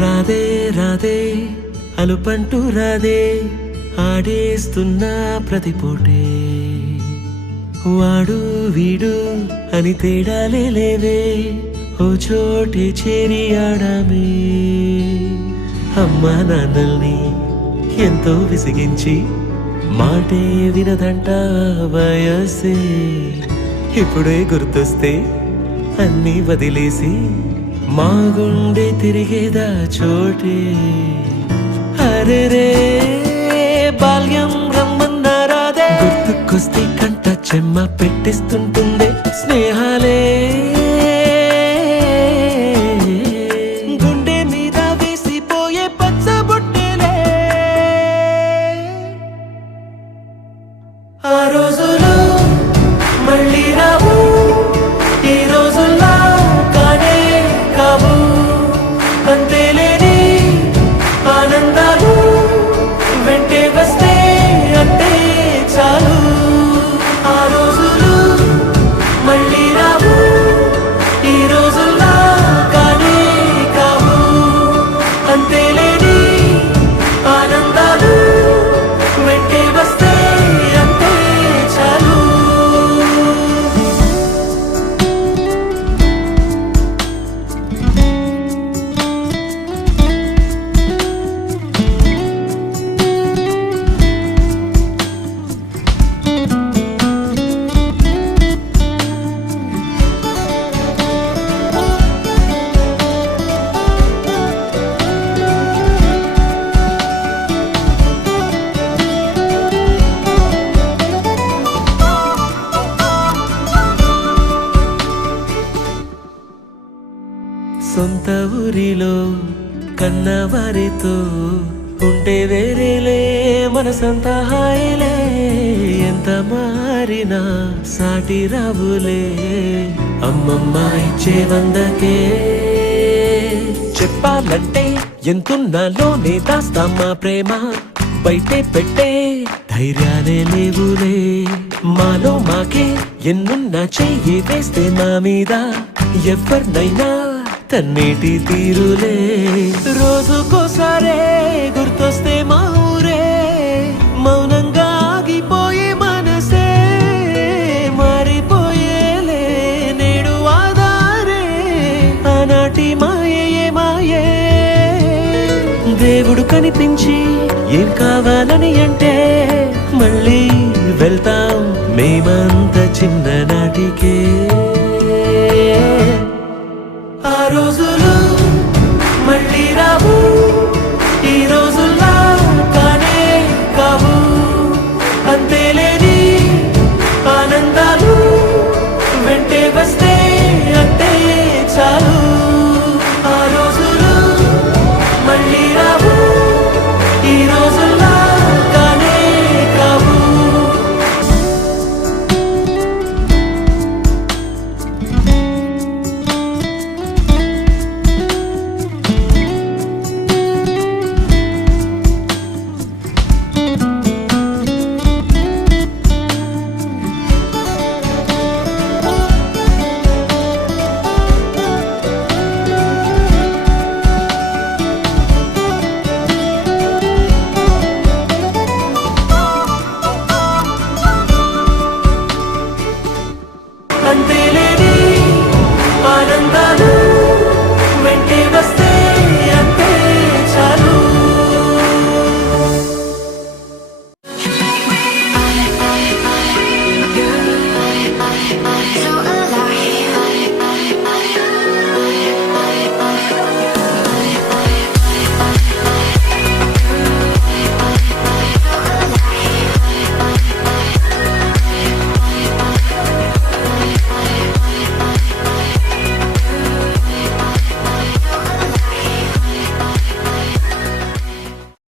రాధే రాధే అలుపంటూ రాధే ఆడేస్తున్నా ప్రతిపోటే వాడు వీడు అని తేడాలే లేవే ఓ చోటే చేరి ఆడామే అమ్మా నాన్నల్ని ఎంతో విసిగించి మాటే వినదంట వయసే ఇప్పుడే గుర్తొస్తే అన్నీ వదిలేసి మా గుండె తిరిగేదా చోటే అరే రే బాల్యం రమ్మన్నారాదే గుర్తుకొస్తే కంట చెమ్మ పెట్టిస్తుంటుందే స్నేహాలే గుండె మీద వేసిపోయే పచ్చబొట్టెలే ఆ రోజులు మళ్ళీ రావు ఈ రోజుల్లా కానే కావు అంతేలేని ఆనందాలు వెంటే వస్తే అంటే చాలు ఆ రోజులు మళ్ళీ రావు ఈ రోజుల్లా కానే కావు అంతేలేని ఆనందాలు వెంటే వస్తే అంటే చాలు సొంత ఊరిలో కన్నవారితో ఉంటే వేరేలే మనసంత హాయిలే ఎంత మారినా సాటి రావులే అమ్మమ్మ ఇచ్చే వందకే చెప్పాలంటే ఎంతున్నాలోనే దాస్తామా ప్రేమ బయటే పెట్టే ధైర్యాలే లేవులే మాలో మాకే ఎన్నున్నా చెయ్యి వేస్తే మా మీద ఎవరినైనా తన్నేటి తీరులే రోజుకోసారే గుర్తొస్తే మా ఊరే మౌనంగా ఆగిపోయే మనసే మారిపోయేలే నేడు ఆధారే ఆనాటి మాయే మాయే దేవుడు కనిపించి ఏం కావాలని అంటే మళ్ళీ వెళ్తాం మేమంత చిన్ననాటికే